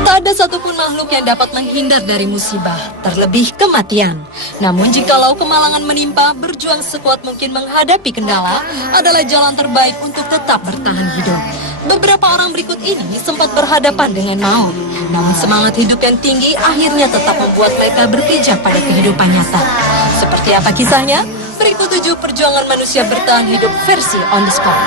Tak ada satupun makhluk yang dapat menghindar dari musibah, terlebih kematian. Namun jikalau kemalangan menimpa, berjuang sekuat mungkin menghadapi kendala adalah jalan terbaik untuk tetap bertahan hidup. Beberapa orang berikut ini sempat berhadapan dengan maut. Namun semangat hidup yang tinggi akhirnya tetap membuat mereka berpijak pada kehidupan nyata. Seperti apa kisahnya? Berikut 7 perjuangan manusia bertahan hidup versi On The Spot.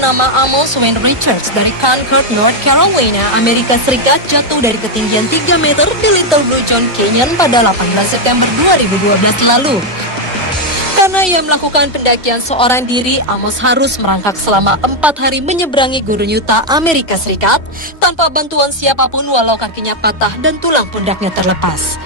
Nama Amos Wayne Richards dari Concord, North Carolina, Amerika Serikat jatuh dari ketinggian 3 meter di Little Blue John Canyon pada 18 September 2012 lalu. Karena ia melakukan pendakian seorang diri, Amos harus merangkak selama 4 hari menyeberangi Gurun Utah, Amerika Serikat, tanpa bantuan siapapun walau kakinya patah dan tulang pundaknya terlepas.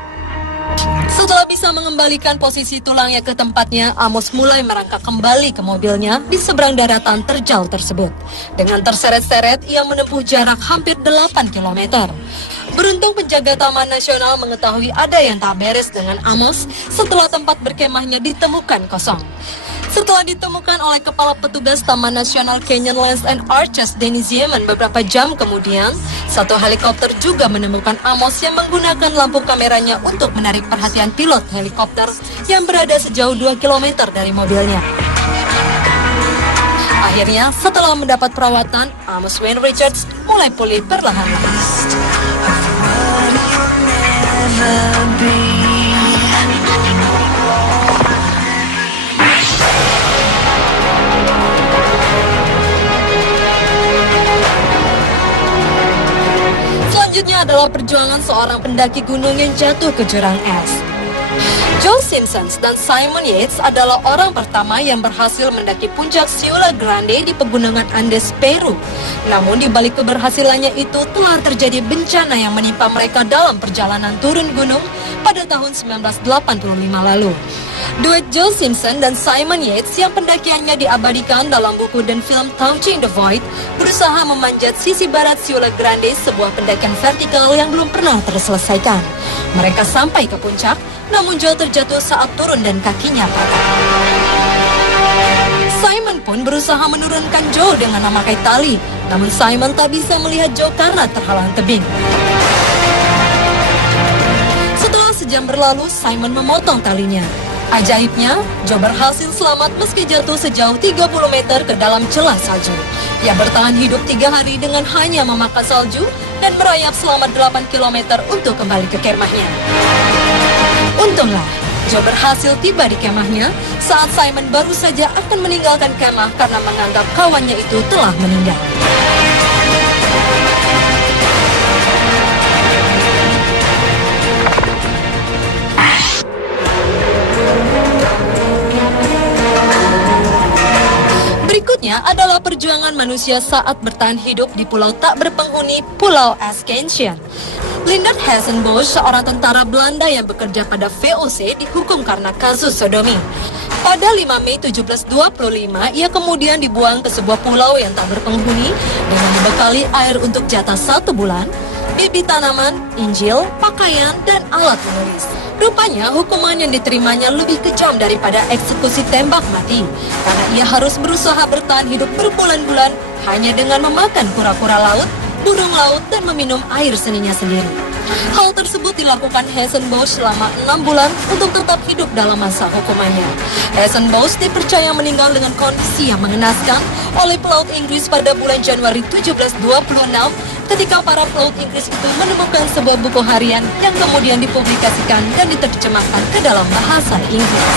Setelah bisa mengembalikan posisi tulangnya ke tempatnya, Amos mulai merangkak kembali ke mobilnya di seberang daratan terjal tersebut. Dengan terseret-seret, ia menempuh jarak hampir 8 km. Beruntung penjaga Taman Nasional mengetahui ada yang tak beres dengan Amos setelah tempat berkemahnya ditemukan kosong. Setelah ditemukan oleh Kepala Petugas Taman Nasional Canyonlands and Arches Denny Zieman beberapa jam kemudian, satu helikopter juga menemukan Amos yang menggunakan lampu kameranya untuk menarik perhatian pilot helikopter yang berada sejauh 2 km dari mobilnya. Akhirnya, setelah mendapat perawatan, Amos Wayne Richards mulai pulih perlahan-lahan. Selanjutnya adalah perjuangan seorang pendaki gunung yang jatuh ke jurang es. Joe Simpson dan Simon Yates adalah orang pertama yang berhasil mendaki puncak Ciula Grande di pegunungan Andes, Peru. Namun di balik keberhasilannya itu telah terjadi bencana yang menimpa mereka dalam perjalanan turun gunung pada tahun 1985 lalu. Duet Joe Simpson dan Simon Yates yang pendakiannya diabadikan dalam buku dan film Touching the Void berusaha memanjat sisi barat Ciula Grande, sebuah pendakian vertikal yang belum pernah terselesaikan. Mereka sampai ke puncak, namun Joe terjatuh saat turun dan kakinya patah. Simon pun berusaha menurunkan Joe dengan memakai tali, namun Simon tak bisa melihat Joe karena terhalang tebing. Setelah sejam berlalu, Simon memotong talinya. Ajaibnya, Joe berhasil selamat meski jatuh sejauh 30 meter ke dalam celah salju. Ia bertahan hidup 3 hari dengan hanya memakan salju dan merayap selama 8 km untuk kembali ke kemahnya. Untunglah, Joe berhasil tiba di kemahnya saat Simon baru saja akan meninggalkan kemah karena menganggap kawannya itu telah meninggal. Berikutnya adalah perjuangan manusia saat bertahan hidup di pulau tak berpenghuni, Pulau Ascension. Lindert Hessenbosch, seorang tentara Belanda yang bekerja pada VOC, dihukum karena kasus sodomi. Pada 5 Mei 1725, ia kemudian dibuang ke sebuah pulau yang tak berpenghuni dengan dibekali air untuk jatah 1 bulan, bibit tanaman, Injil, pakaian, dan alat menulis. Rupanya hukuman yang diterimanya lebih kejam daripada eksekusi tembak mati, karena ia harus berusaha bertahan hidup berbulan-bulan hanya dengan memakan kura-kura laut, burung laut, dan meminum air seninya sendiri. Hal tersebut dilakukan Hessenbosch selama 6 bulan untuk tetap hidup dalam masa hukumannya. Hessenbosch dipercaya meninggal dengan kondisi yang mengenaskan oleh pelaut Inggris pada bulan Januari 1726 ketika para pelaut Inggris itu menemukan sebuah buku harian yang kemudian dipublikasikan dan diterjemahkan ke dalam bahasa Inggris.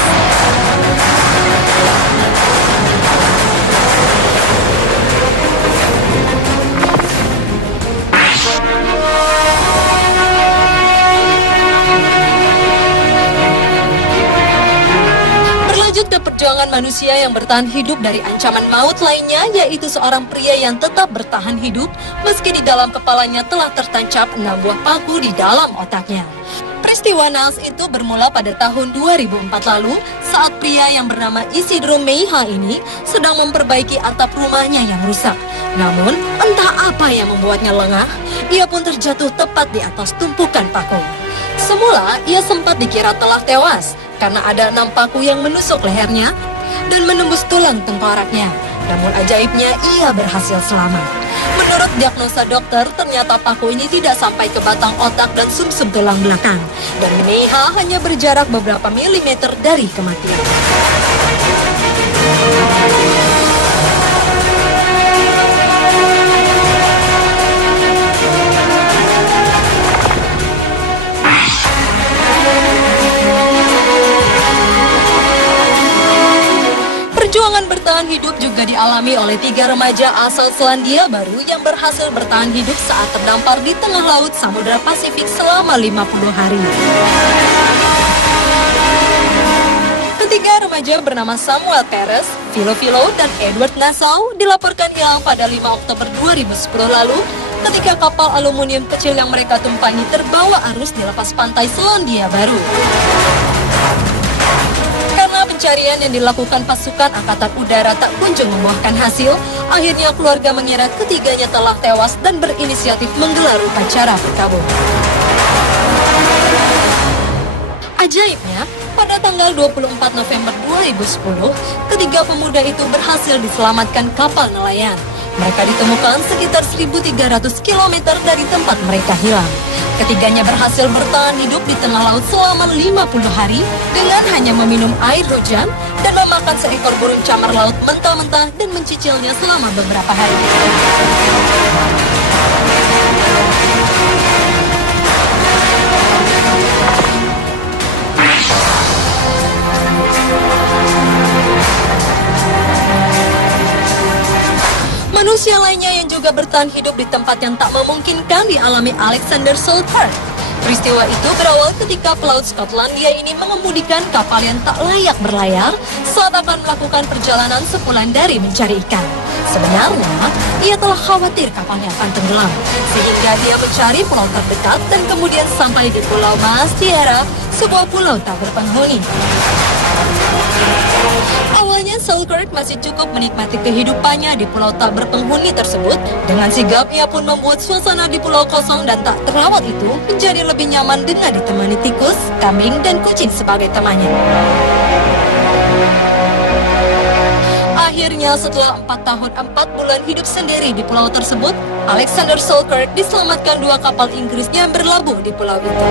Berlanjut ke perjuangan manusia yang bertahan hidup dari ancaman maut lainnya, yaitu seorang pria yang tetap bertahan hidup meski di dalam kepalanya telah tertancap 6 buah paku di dalam otaknya. Peristiwa naas itu bermula pada tahun 2004 lalu saat pria yang bernama Isidro Meiha ini sedang memperbaiki atap rumahnya yang rusak. Namun, entah apa yang membuatnya lengah, ia pun terjatuh tepat di atas tumpukan paku. Semula, ia sempat dikira telah tewas karena ada 6 paku yang menusuk lehernya dan menembus tulang tengkoraknya. Namun ajaibnya, ia berhasil selamat. Menurut diagnosa dokter, ternyata paku ini tidak sampai ke batang otak dan sumsum tulang belakang. Dan Meiha hanya berjarak beberapa milimeter dari kematian. Perjuangan bertahan hidup juga dialami oleh 3 remaja asal Selandia Baru yang berhasil bertahan hidup saat terdampar di tengah laut Samudra Pasifik selama 50 hari. Ketiga remaja bernama Samuel Perez, Philo, dan Edward Nassau dilaporkan hilang pada 5 Oktober 2010 lalu ketika kapal aluminium kecil yang mereka tumpangi terbawa arus di lepas pantai Selandia Baru. Pencarian yang dilakukan pasukan Angkatan Udara tak kunjung membuahkan hasil. Akhirnya keluarga mengira ketiganya telah tewas dan berinisiatif menggelar upacara berkabung. Ajaibnya, pada tanggal 24 November 2010, ketiga pemuda itu berhasil diselamatkan kapal nelayan. Mereka ditemukan sekitar 1.300 km dari tempat mereka hilang. Ketiganya berhasil bertahan hidup di tengah laut selama 50 hari dengan hanya meminum air hujan dan memakan seekor burung camar laut mentah-mentah dan mencicilnya selama beberapa hari. Manusia lainnya yang juga bertahan hidup di tempat yang tak memungkinkan dialami Alexander Selkirk. Peristiwa itu berawal ketika pelaut Skotlandia ini mengemudikan kapal yang tak layak berlayar saat akan melakukan perjalanan sepulang dari mencari ikan. Sebenarnya, ia telah khawatir kapalnya akan tenggelam, sehingga dia mencari pulau terdekat dan kemudian sampai di Pulau Mastiera, sebuah pulau tak berpenghuni. Awalnya Selkirk masih cukup menikmati kehidupannya di pulau tak berpenghuni tersebut. Dengan sigap ia pun membuat suasana di pulau kosong dan tak terawat itu menjadi lebih nyaman dengan ditemani tikus, kambing, dan kucing sebagai temannya. Akhirnya setelah 4 tahun 4 bulan hidup sendiri di pulau tersebut, Alexander Selkirk diselamatkan 2 kapal Inggris yang berlabuh di pulau itu.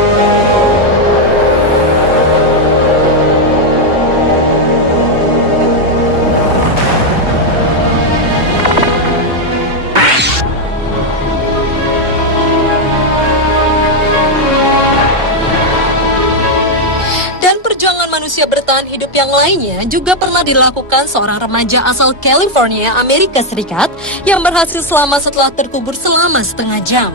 Manusia bertahan hidup yang lainnya juga pernah dilakukan seorang remaja asal California, Amerika Serikat yang berhasil selamat setelah terkubur selama setengah jam.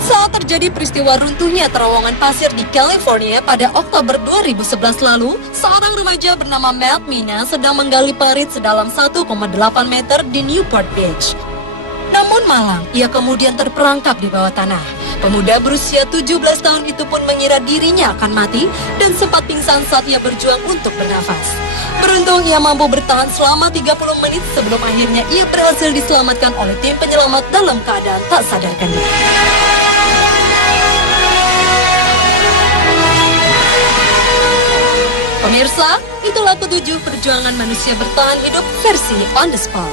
Saat terjadi peristiwa runtuhnya terowongan pasir di California pada Oktober 2011 lalu, seorang remaja bernama Matt Mina sedang menggali parit sedalam 1,8 meter di Newport Beach. Namun malang, ia kemudian terperangkap di bawah tanah. Pemuda berusia 17 tahun itu pun mengira dirinya akan mati dan sempat pingsan saat ia berjuang untuk bernafas. Beruntung ia mampu bertahan selama 30 menit sebelum akhirnya ia berhasil diselamatkan oleh tim penyelamat dalam keadaan tak sadarkan diri. Pemirsa, itulah 7 perjuangan manusia bertahan hidup versi On The Spot.